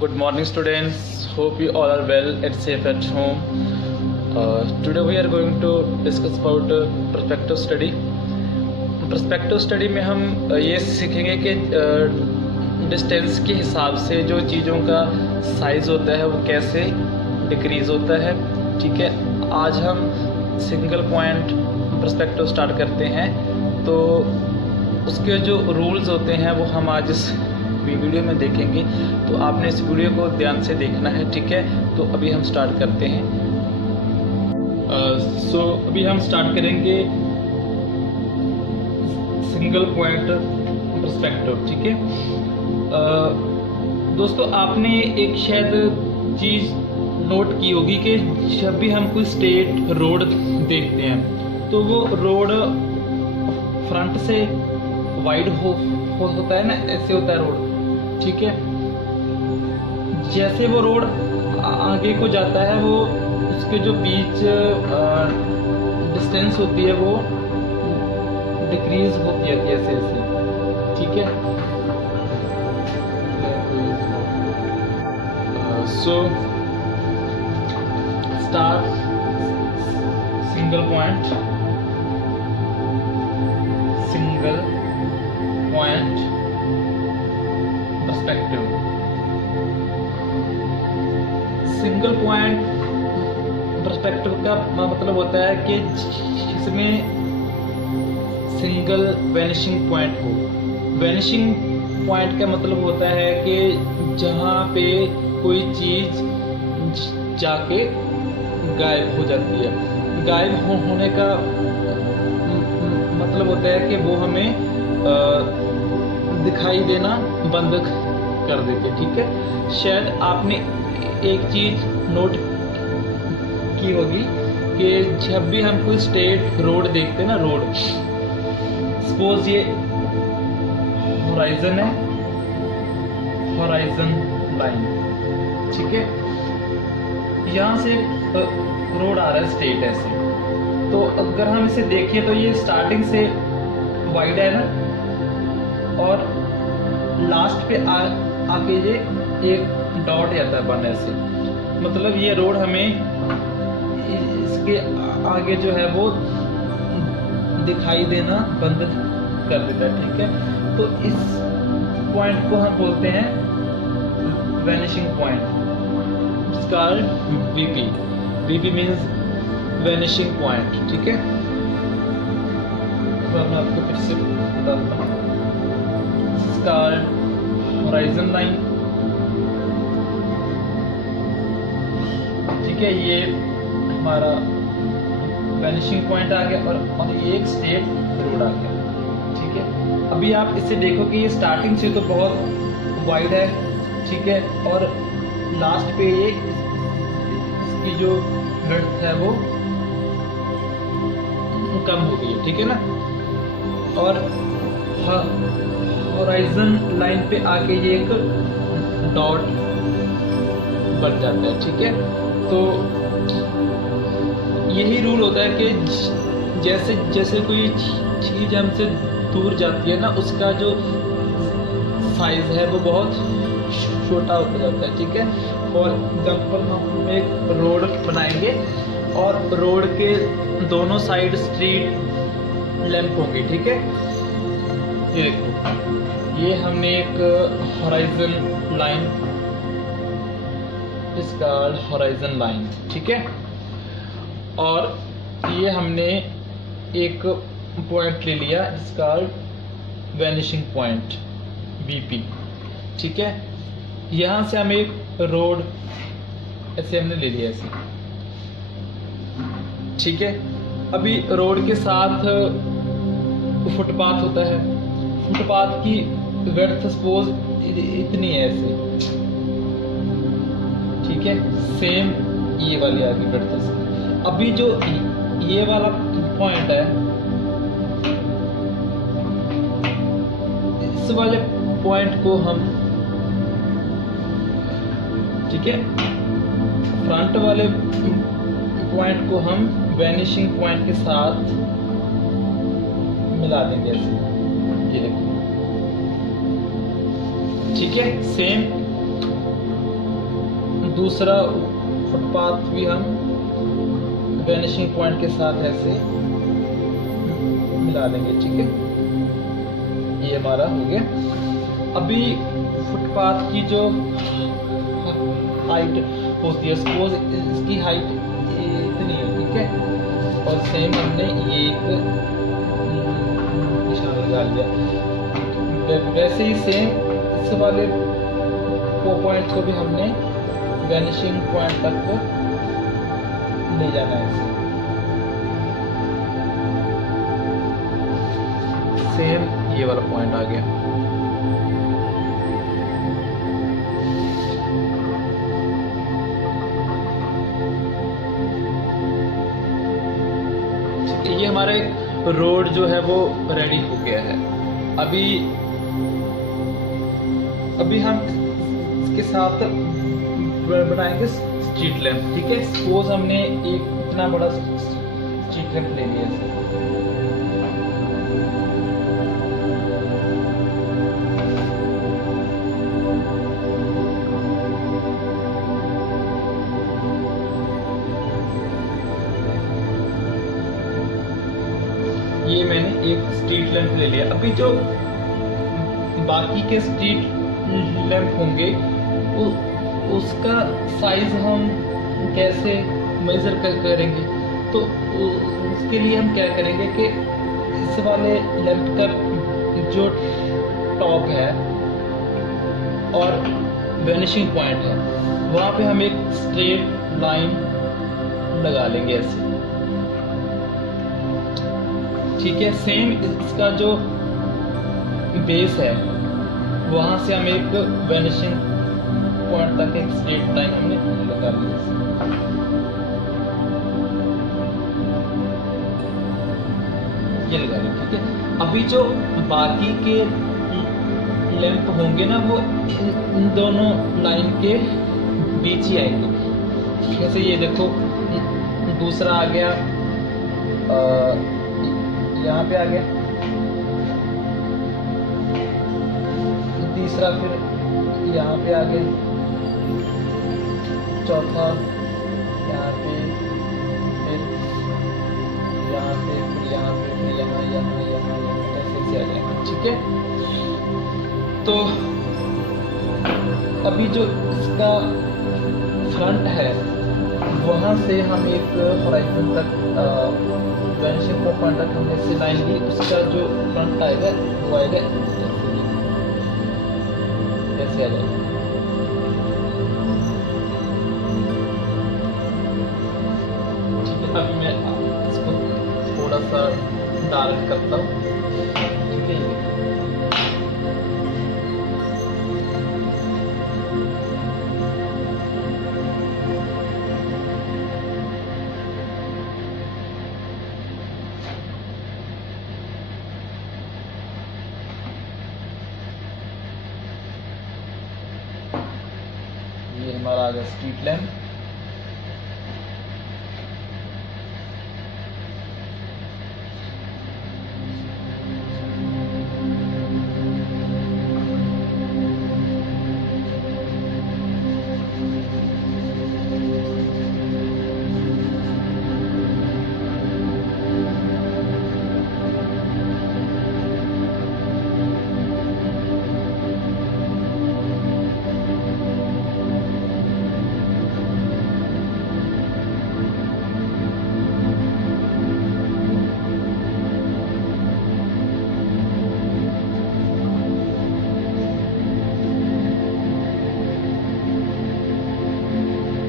Good morning, students. Hope you all are well and safe at home. Today we are going to discuss about perspective study. Perspective study में हम ये सीखेंगे कि distance के हिसाब से जो चीज़ों का साइज़ होता है वो कैसे डिक्रीज़ होता है। ठीक है, आज हम सिंगल पॉइंट पर्सपेक्टिव स्टार्ट करते हैं। तो उसके जो रूल्स होते हैं वो हम आज इस वीडियो में देखेंगे, तो आपने इस वीडियो को ध्यान से देखना है। ठीक है, तो अभी हम स्टार्ट करते हैं। अभी हम स्टार्ट करेंगे सिंगल पॉइंट पर्सपेक्टिव। ठीक है दोस्तों, आपने एक शायद चीज़ नोट की होगी कि जब भी हम कोई स्टेट रोड देखते हैं तो वो रोड फ्रंट से वाइड होता है ना, ऐसे होता है रोड। ठीक है, जैसे वो रोड आगे को जाता है वो उसके जो बीच डिस्टेंस होती है वो डिक्रीज होती है ऐसे ऐसे। ठीक है, so start single point perspective. Single point perspective का मतलब होता है कि जिसमें सिंगल वैनिशिंग पॉइंट हो। वैनिशिंग पॉइंट का मतलब होता है कि जहाँ पे कोई चीज़ जाके गायब हो जाती है। गायब होने का मतलब होता है कि वो हमें दिखाई देना बंद कर देते। ठीक है, शायद आपने एक चीज़ नोट की होगी कि जब भी हम कोई स्टेट रोड देखते हैं ना, रोड सपोज ये होराइजन है, होराइजन लाइन। ठीक है, यहाँ से रोड आ रहा है स्ट्रेट ऐसे। तो अगर हम इसे देखें तो ये स्टार्टिंग से वाइड है ना, और लास्ट पे आके ये एक डॉट आता है बन ऐसे। मतलब ये रोड हमें इसके आगे जो है वो दिखाई देना बंद कर देता है। ठीक है, तो इस पॉइंट को हम बोलते हैं vanishing point, called VP. VP means vanishing point. ठीक है, तो मैं आपको फिर से बताता हूँ। Horizon line. ठीक है, ये हमारा वैनिशिंग पॉइंट आ गया और ये एक स्ट्रेट रोड आ गया। ठीक है, अभी आप इसे देखो कि ये स्टार्टिंग से तो बहुत वाइड है। ठीक है, और लास्ट पे ये इसकी जो ब्रेड्थ है वो कम हो गई है। ठीक है ना, और होराइजन लाइन पे आके ये एक डॉट बन जाता है। ठीक है, तो यही रूल होता है कि जैसे जैसे कोई चीज़ हमसे दूर जाती है ना, उसका जो साइज है वो बहुत छोटा होता जाता है। ठीक है, फॉर एग्जाम्पल हम एक रोड बनाएंगे और रोड के दोनों साइड स्ट्रीट लैंप होंगी। ठीक है, ये देखो, ये हमने एक होराइजन लाइन, इस कॉल्ड होराइजन लाइन। ठीक है, और ये हमने एक पॉइंट ले लिया इस कॉल्ड वैनिशिंग पॉइंट वीपी। ठीक है, यहाँ से हम एक रोड ऐसे हमने ले लिया ऐसे। ठीक है, अभी रोड के साथ फुटपाथ होता है। फुटपाथ की विड्थ सपोज इतनी है ऐसे। ठीक है, सेम ये वाली आ गई विड्थ से। अभी जो ये वाला पॉइंट है, इस वाले पॉइंट को हम, ठीक है, फ्रंट वाले पॉइंट को हम वैनिशिंग पॉइंट के साथ मिला देंगे ऐसे। ये देखो, ठीक है, सेम दूसरा फुटपाथ भी हम वैनिशिंग पॉइंट के साथ ऐसे मिला देंगे। ठीक है, ये हमारा हो गया। अभी फुटपाथ की जो हाइट होती है, सपोज इसकी हाइट इतनी है, ठीक है, और सेम हमने ये एक निशान लगा लिया। वैसे ही सेम इस वाले पॉइंट को भी हमने वैनिशिंग पॉइंट तक ले जाना है। सेम ये वाला पॉइंट आ गया। ये हमारे रोड जो है वो रेडी हो गया है। अभी हम इसके साथ बनाएंगे स्ट्रीट लैंप। ठीक है, सपोज हमने एक इतना बड़ा स्ट्रीट लैंप ले लिया है। ये मैंने एक स्ट्रीट लैंप ले लिया। अभी जो बाकी के स्ट्रीट लैंप होंगे उसका साइज हम कैसे मेजर करेंगे, तो उसके लिए हम क्या करेंगे कि इस वाले लैंप का जो टॉप है और वैनिशिंग पॉइंट है वहाँ पे हम एक स्ट्रेट लाइन लगा लेंगे ऐसे। ठीक है, सेम इसका जो बेस है वहाँ से हम एक वैनिशिंग पॉइंट तक एक स्ट्रेट लाइन हमने लगा ली। ये लगा ली। ठीक है, अभी जो बाकी के लैंप होंगे ना वो इन दोनों लाइन के बीच ही आएंगे। जैसे ये देखो, दूसरा आ गया, यहाँ पे आ गया, तीसरा फिर यहाँ पे आ गया, चौथा यहाँ पे, फिर यहाँ पे, फिर यहाँ पे, फिर यहाँ, यहाँ, यहाँ, यहाँ, ऐसे से आ जाएगा। ठीक है, तो अभी जो इसका फ्रंट है वहाँ से हम एक होराइजन तक वैनिशिंग पॉइंट तक हमने से लाइन ली, उसका जो फ्रंट आएगा वो आएगा ऐसे आ जाएगा। ठीक है, अभी मैं इसको थोड़ा सा डार्क करता हूँ। ठीक है, ये हमारा आ गया स्ट्रीट लैंप।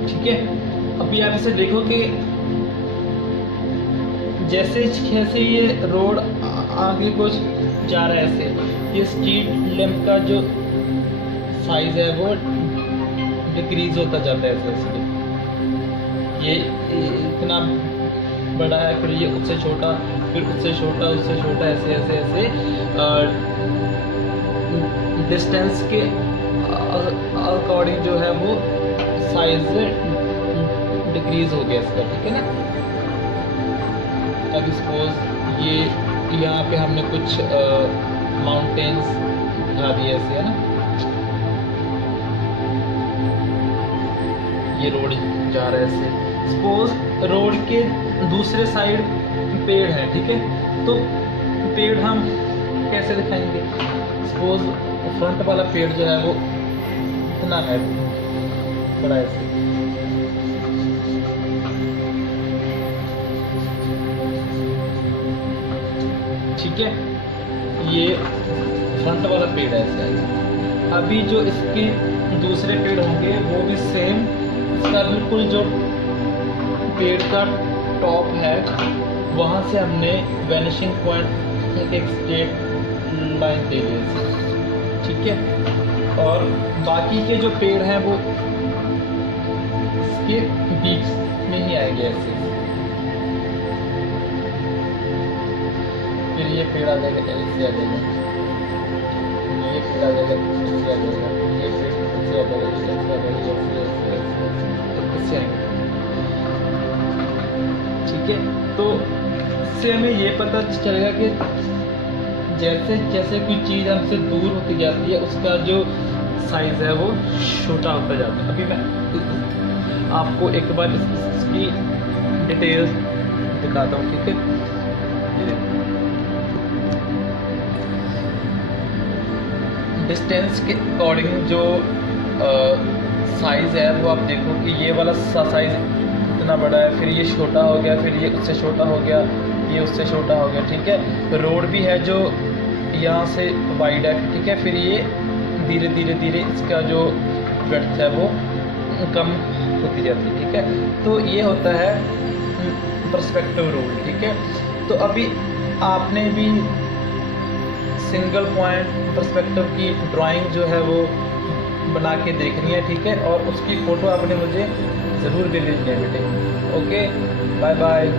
ठीक है, अभी आप इसे देखो कि जैसे जैसे ये रोड आगे कुछ जा रहा है ऐसे ये स्ट्रीट लैंप का जो साइज है वो डिक्रीज होता जाता है ऐसे ऐसे। ये इतना बड़ा है, फिर ये उससे छोटा, फिर उससे छोटा, उससे छोटा, ऐसे ऐसे ऐसे डिस्टेंस के अकॉर्डिंग जो है वो साइज डिक्रीज हो गया इसका। ठीक है ना, अब सपोज ये यहाँ पे हमने कुछ माउंटेन्स दिखा दिए ऐसे, है ना। ये रोड जा रहा है ऐसे। सपोज रोड के दूसरे साइड पेड़ है, ठीक है, तो पेड़ हम कैसे दिखाएंगे? सपोज फ्रंट वाला पेड़ जो है वो इतना है बड़ा ऐसे, ठीक है, ये फ्रंट वाला पेड़ है ऐसे। अभी जो इसके दूसरे पेड़ होंगे वो भी सेम, इसका बिल्कुल जो पेड़ का टॉप है वहाँ से हमने वैनिशिंग पॉइंट एक स्ट्रेट लाइन दे दी है, ठीक है। और बाकी के जो पेड़ हैं वो इसके बीच में ही आएंगे ऐसे। फिर ये पेड़ आ जाएगा ऐसे आ जाएगा, ये पेड़ आ जाएगा ऐसे आ जाएगा, ये पेड़ ऐसे आ जाएगा, ऐसे आ जाएगा, ऐसे आएंगे, ठीक है। तो इससे हमें ये पता चलेगा कि जैसे जैसे कोई चीज़ हमसे दूर होती जाती है उसका जो साइज़ है वो छोटा होता जाता है। अभी मैं आपको एक बार इसकी डिटेल्स दिखाता हूँ, ठीक है। डिस्टेंस के अकॉर्डिंग जो साइज़ है वो आप देखो कि ये वाला साइज़ इतना बड़ा है, फिर ये छोटा हो गया, फिर ये उससे छोटा हो गया, ये उससे छोटा हो गया, ठीक है। रोड भी है जो यहाँ से वाइड है, ठीक है, फिर ये धीरे धीरे धीरे इसका जो ब्रेड्थ है वो कम होती जाती है, ठीक है। तो ये होता है पर्सपेक्टिव रूल, ठीक है। तो अभी आपने भी सिंगल पॉइंट पर्सपेक्टिव की ड्राइंग जो है वो बना के देखनी है, ठीक है, और उसकी फ़ोटो आपने मुझे ज़रूर दे दीजिए बेटे। Okay, bye bye.